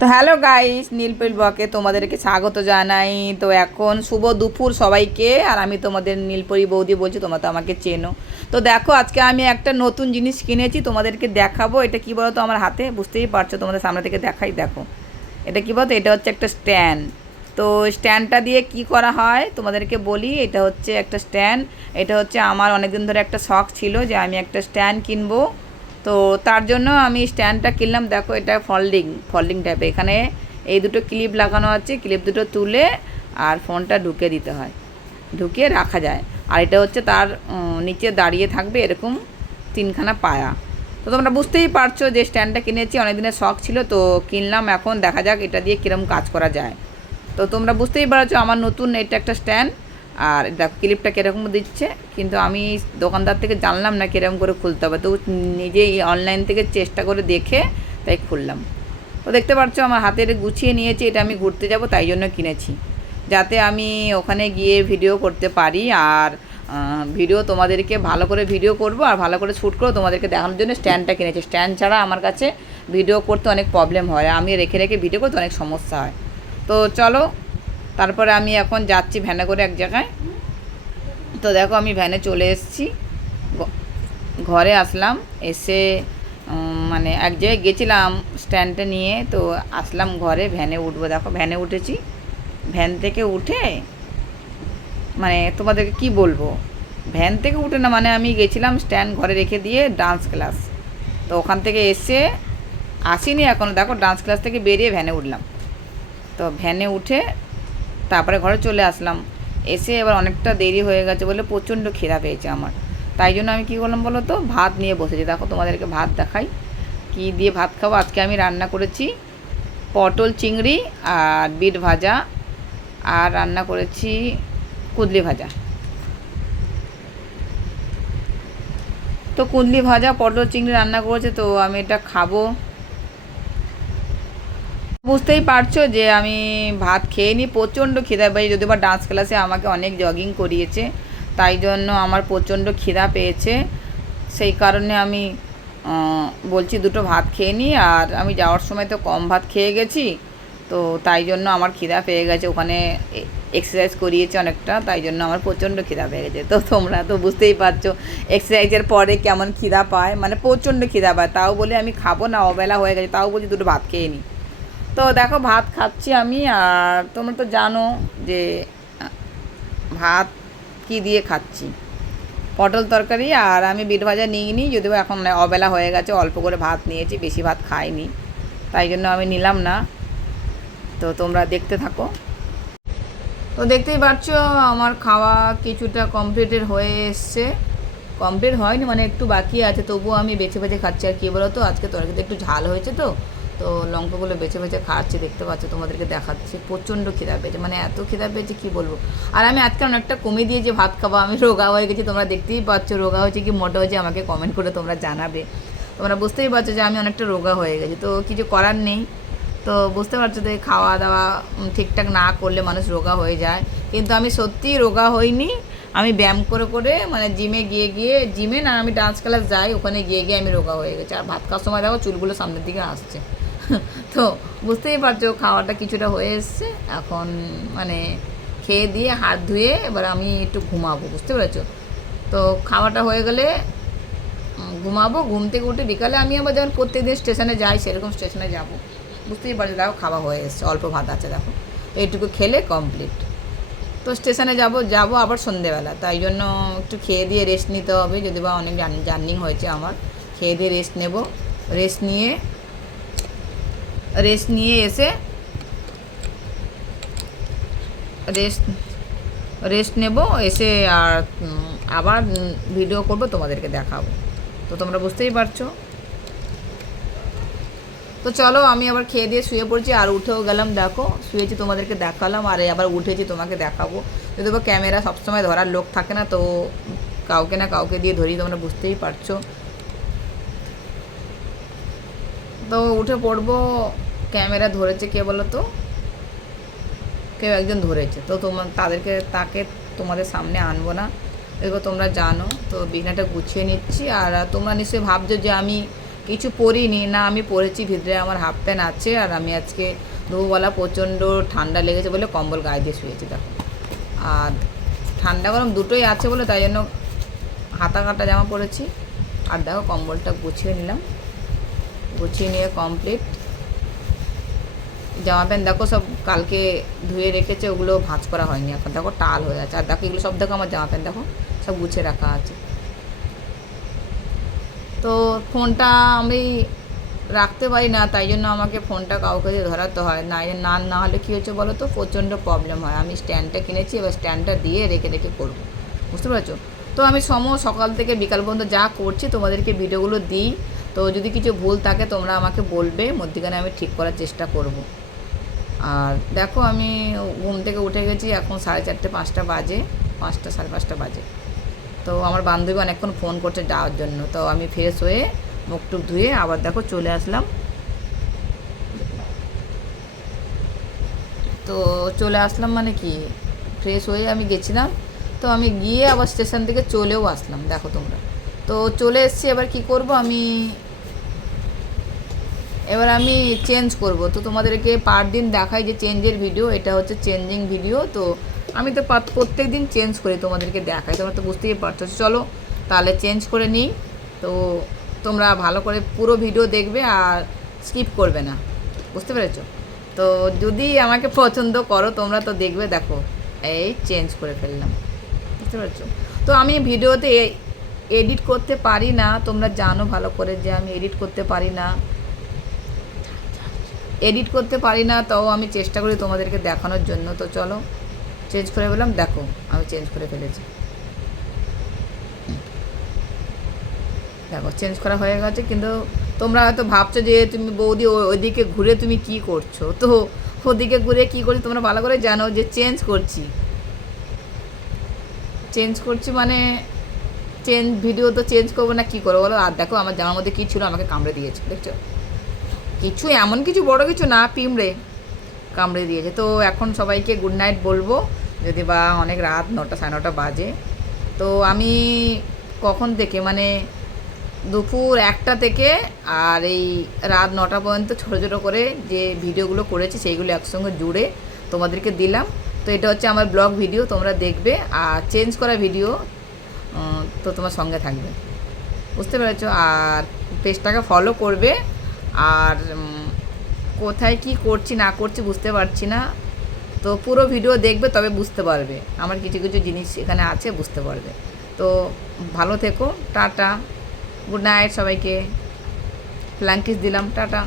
তো hello guys, নীলপিল বকে তোমাদেরকে স্বাগত জানাই। তো এখন শুভ দুপুর সবাইকে, আর আমি তোমাদের নীলপরি বৌদি বলছি, তোমরা তো আমাকে চেনো। তো দেখো, আজকে আমি একটা নতুন জিনিস কিনেছি, তোমাদেরকে দেখাবো। এটা কি বলো তো আমার হাতে? বুঝতেই পারছ, তোমাদের সামনে থেকে দেখাই, দেখো। এটা কি বলতো? এটা হচ্ছে একটা স্ট্যান্ড। তো স্ট্যান্ডটা দিয়ে কি করা হয়? তোমাদেরকে বলি, এটা হচ্ছে একটা স্ট্যান্ড। এটা হচ্ছে আমার অনেকদিন ধরে একটা শখ ছিল যে আমি একটা স্ট্যান্ড কিনবো। তো তার জন্য আমি স্ট্যান্ডটা কিনলাম, দেখো এটা ফল্ডিং ফল্ডিং টাইপের এখানে এই দুটো ক্লিপ লাগানো আছে ক্লিপ দুটো তুলে আর ফোনটা ঢুকে দিতে হয়, ঢুকিয়ে রাখা যায়। আর এটা হচ্ছে তার নিচে দাঁড়িয়ে থাকবে এরকম তিনখানা পায়া। তো তোমরা বুঝতেই পারছ যে স্ট্যান্ডটা কিনেছি অনেক দিনের শখ ছিল, তো কিনলাম এখন। দেখা যাক এটা দিয়ে কীরকম কাজ করা যায়। তো তোমরা বুঝতেই পারছ আমার নতুন এটা একটা স্ট্যান্ড। আর দেখো ক্লিপটা কীরকম দিচ্ছে, কিন্তু আমি দোকানদার থেকে জানলাম না কীরকম করে খুলতে হবে। তো নিজেই অনলাইন থেকে চেষ্টা করে দেখে তাই খুললাম। তো দেখতে পাচ্ছ, আমার হাতের গুছিয়ে নিয়েছি, এটা আমি ঘুরতে যাব, তাই জন্য কিনেছি। যাতে আমি ওখানে গিয়ে ভিডিও করতে পারি আর ভিডিও তোমাদেরকে ভালো করে ভিডিও করব আর ভালো করে শ্যুট করে তোমাদেরকে দেখানোর জন্য স্ট্যান্ডটা কিনেছি। স্ট্যান্ড ছাড়া আমার কাছে ভিডিও করতে অনেক প্রবলেম হয়। আমি রেখে রেখে ভিডিও করতে অনেক সমস্যা হয়। তো চলো তারপরে আমি এখন যাচ্ছি ভ্যানে করে এক জায়গায়। তো দেখো আমি ভ্যানে চলে এসেছি। ঘরে আসলাম, এসে মানে এক জায়গায় গেছিলাম স্ট্যান্ডটা নিয়ে। তো আসলাম ঘরে, ভ্যানে উঠবো। দেখো ভ্যানে উঠেছি। ভ্যান থেকে উঠে মানে তোমাদেরকে কি বলব? ভ্যান থেকে উঠে না মানে আমি গেছিলাম স্ট্যান্ড ঘরে রেখে দিয়ে ডান্স ক্লাস। তো ওখান থেকে এসে আসিনি এখনও দেখো ডান্স ক্লাস থেকে বেরিয়ে ভ্যানে উঠলাম। তো ভ্যানে উঠে তারপরে ঘরে চলে আসলাম। এসে এবার অনেকটা দেরি হয়ে গেছে বলে প্রচণ্ড খিদা পেয়েছে আমার। তাই জন্য আমি কী করলাম বলো তো? ভাত নিয়ে বসেছি। দেখো তোমাদেরকে ভাত দেখাই। কি দিয়ে ভাত খাব? আজকে আমি রান্না করেছি পটল চিংড়ি আর বিট ভাজা। আর রান্না করেছি কুদলি ভাজা। তো কুদলি ভাজা, পটল চিংড়ি রান্না করেছে, তো আমি এটা খাব। বুঝতেই পারছ যে আমি ভাত খেয়ে নিই, প্রচণ্ড খিদা পেয়েছে। যদিও বা ডান্স ক্লাসে আমাকে অনেক জগিং করিয়েছে, তাই জন্য আমার প্রচণ্ড খিদা পেয়েছে। সেই কারণে আমি বলছি দুটো ভাত খেয়ে নিই, আর আমি যাওয়ার সময় তো কম ভাত খেয়ে গেছি, তো তাই জন্য আমার খিদা পেয়ে গেছে। ওখানে এক্সারসাইজ করিয়েছে অনেকটা, তাই জন্য আমার প্রচণ্ড খিদা পেয়ে গেছে। তো তোমরা তো বুঝতেই পারছ এক্সারসাইজের পরে কেমন খিদা পায় মানে প্রচণ্ড খিদা পায়। তাও বলে আমি খাব না, অবেলা হয়ে গেছে, তাও বলছি দুটো ভাত খেয়ে নিই। তো দেখো, ভাত খাচ্ছি আমি, আর তোমরা তো জানো যে, ভাত কি দিয়ে খাচ্ছি। পটল তরকারি, আর আমি বিট ভাজা নিয়ে নিই যদিও এখন মানে অবেলা হয়ে গেছে, অল্প করে ভাত নিয়েছি, বেশি ভাত খাইনি। তাই জন্য আমি নিলাম না। তো তোমরা দেখতে থাকো। তো দেখতেই পাচ্ছ, আমার খাওয়া কিছুটা কমপ্লিটেড হয়ে এসছে। কমপ্লিট হয়নি মানে একটু বাকি আছে, তবুও আমি বেছে বেছে খাচ্ছি, আর কী বলো তো আজকে তরকারিতে একটু ঝাল হয়েছে তো। তো লঙ্কাগুলো বেছে বেছে খাচ্ছি, দেখতে পাচ্ছ তোমাদেরকে দেখাচ্ছি, প্রচণ্ড খিদা পেয়েছে মানে এত খিদা পেয়েছে কী বলব? আর আমি আজকে অনেকটা কমে দিয়েছি ভাত খাওয়া আমি রোগা হয়ে গেছি, তোমরা দেখতেই পাচ্ছ রোগা হয়েছে কি মোটা হয়েছে, আমাকে কমেন্ট করে তোমরা জানাবে। তোমরা বুঝতেই পারছ যে আমি অনেকটা রোগা হয়ে গেছি, তো কিছু করার নেই। তো বুঝতে পারছ তো খাওয়া দাওয়া ঠিকঠাক না করলে মানুষ রোগা হয়ে যায়, কিন্তু আমি সত্যিই রোগা হইনি। আমি ব্যায়াম করে করে মানে জিমে গিয়ে গিয়ে, জিমে না আমি ডান্স ক্লাস যাই, ওখানে গিয়ে গিয়ে আমি রোগা হয়ে গেছি। আর ভাত খাওয়ার সময় দেখো চুলগুলো সামনের দিকে আসছে। তো বুঝতেই পারছ, খাওয়াটা কিছুটা হয়ে এসছে। এখন মানে খেয়ে দিয়ে হাত ধুয়ে এবার আমি একটু ঘুমাবো, বুঝতে পেরেছ? তো খাওয়াটা হয়ে গেলে ঘুমাবো। ঘুম থেকে উঠে বিকালে আমি আবার যখন প্রত্যেকদিন স্টেশনে যাই, সেরকম স্টেশনে যাব। বুঝতেই পারছ, দেখো, খাওয়া হয়ে এসছে, অল্প ভাত আছে, দেখো। এইটুকু খেলে কমপ্লিট তো স্টেশনে যাব যাব আবার সন্ধেবেলা। তাই জন্য একটু খেয়ে দিয়ে রেস্ট নিতে হবে। যদি বা অনেক জার্নি হয়েছে আমার, খেয়ে দিয়ে রেস্ট নেব। রেস্ট নিয়ে রেস্ট নিয়ে এসে রেস্ট রেস্ট নেব, এসে আর আবার ভিডিও করব, তোমাদেরকে দেখাবো। তো তোমরা বুঝতেই পারছ। তো চলো, আমি আবার খেয়ে দিয়ে শুয়ে পড়ছি, আর উঠেও গেলাম, দেখো। শুয়েছি, তোমাদেরকে দেখালাম, আর আবার উঠেছি, তোমাকে দেখাবো। যদি বা ক্যামেরা সবসময় ধরার লোক থাকে না, তো কাউকে না কাউকে দিয়ে ধরি, তোমরা বুঝতেই পারছ। তো উঠে পড়ব। ক্যামেরা ধরেছে কে বলো তো কেউ একজন ধরেছে। তো তোমার তাদেরকে, তাকে তোমাদের সামনে আনব না। এগুলো তোমরা জানো, তো বিছানাটা গুছিয়ে নিচ্ছি। আর তোমরা নিশ্চয়ই ভাবছ যে আমি কিছু পরিনি না, আমি পরেছি ভিতরে আমার হাফ প্যান্ট আছে। আর আমি আজকে দুপুরবেলা প্রচণ্ড ঠান্ডা লেগেছে বলে কম্বল গায়ে দিয়ে শুয়েছি, দেখো। আর ঠান্ডা গরম দুটোই আছে বলে তাই জন্য হাতা কাটা জামা পরেছি। আর দেখো কম্বলটা গুছিয়ে নিলাম। গুছিয়ে নিয়ে কমপ্লিট জামা প্যান্ট দেখো সব কালকে ধুয়ে রেখেছে, ওগুলো ভাঁজ করা হয়নি এখন। দেখো টাল হয়ে আছে। আর দেখো এগুলো সব দেখো আমার জামা প্যান্ট দেখো সব গুছিয়ে রাখা আছে। তো ফোনটা আমি রাখতে পারি না, তাই জন্য আমাকে ফোনটা কাউকে দিয়ে ধরাতে হয় না। না না হলে কী হচ্ছে বলো তো? প্রচণ্ড প্রবলেম হয়। আমি স্ট্যান্ডটা কিনেছি, এবার স্ট্যান্ডটা দিয়ে রেখে রেখে করব। বুঝতে পারছ? তো আমি সম, সকাল থেকে বিকাল পর্যন্ত যা করছি, তোমাদেরকে ভিডিওগুলো দিই। তো যদি কিছু ভুল থাকে, তোমরা আমাকে বলবে। মধ্যিখানে আমি ঠিক করার চেষ্টা করব। আর দেখো আমি ঘুম থেকে উঠে গেছি, এখন সাড়ে চারটে পাঁচটা বাজে, পাঁচটা সাড়ে পাঁচটা বাজে। তো আমার বান্ধবী অনেকক্ষণ ফোন করছে যাওয়ার জন্য। তো আমি ফ্রেশ হয়ে মুখ টুক ধুয়ে আবার দেখো চলে আসলাম। তো চলে আসলাম মানে কি? ফ্রেশ হয়ে আমি গেছিলাম। তো আমি গিয়ে আবার স্টেশন থেকে চলেও আসলাম, দেখো তোমরা। তো চলে এসছি, এবার কি করব? আমি এবার আমি চেঞ্জ করব। তো তোমাদেরকে পার দিন দেখাই যে চেঞ্জের ভিডিও এটা হচ্ছে চেঞ্জিং ভিডিও তো আমি তো প্রত্যেক দিন চেঞ্জ করি তোমাদেরকে দেখাই, তোমরা তো বুঝতেই পারছ। চলো, তাহলে চেঞ্জ করে নিই। তো তোমরা ভালো করে পুরো ভিডিও দেখবে আর স্কিপ করবে না। বুঝতে পেরেছ? তো যদি আমাকে পছন্দ করো, তোমরা তো দেখবে, দেখো, এই চেঞ্জ করে ফেললাম। বুঝতে পারছ? তো আমি ভিডিওতে এডিট করতে পারি না। তোমরা জানো ভালো করে যে আমি এডিট করতে পারি না। এডিট করতে পারি না, তাও আমি চেষ্টা করি তোমাদেরকে দেখানোর জন্য। তো চলো চেঞ্জ করে ফেলাম, দেখো, আমি চেঞ্জ করে ফেলেছি। দেখো চেঞ্জ করা হয়ে গেছে, কিন্তু তোমরা হয়তো ভাবছ যে তুমি বৌদি ওইদিকে ঘুরে তুমি কি করছ? তো ওদিকে ঘুরে কি করছি তোমরা ভালো করে জানো যে চেঞ্জ করছি। চেঞ্জ করছি মানে চেঞ্জ ভিডিও তো চেঞ্জ করব না কী করব বলো? আর দেখো, আমার জামার মধ্যে কী ছিল? আমাকে কামড়ে দিয়েছে, দেখছ? কিছু, এমন কিছু, বড় কিছু না পিমড়ে কামড়ে দিয়েছে। তো এখন সবাইকে গুড নাইট বলব। যদি বা অনেক রাত নটা, সাড়ে নটা বাজে। তো আমি কখন থেকে মানে দুপুর একটা থেকে আর এই রাত নটা পর্যন্ত ছোটো ছোটো করে যে ভিডিওগুলো করেছি, সেইগুলো একসঙ্গে জুড়ে তোমাদেরকে দিলাম। তো এটা হচ্ছে আমার ব্লগ ভিডিও, তোমরা দেখবে। আর চেঞ্জ করা ভিডিও তো তোমার সঙ্গে থাকবে। বুঝতে পেরেছ? আর পেজটাকে ফলো করবে। আর কোথায় কি করছি, না করছি বুঝতে পারছি না। তো পুরো ভিডিও দেখবে, তবে বুঝতে পারবে। আমার কিছু কিছু জিনিস এখানে আছে, বুঝতে পারবে। তো ভালো থেকো, টাটা। গুড নাইট সবাইকে। প্ল্যাঙ্কিস দিলাম, টাটা।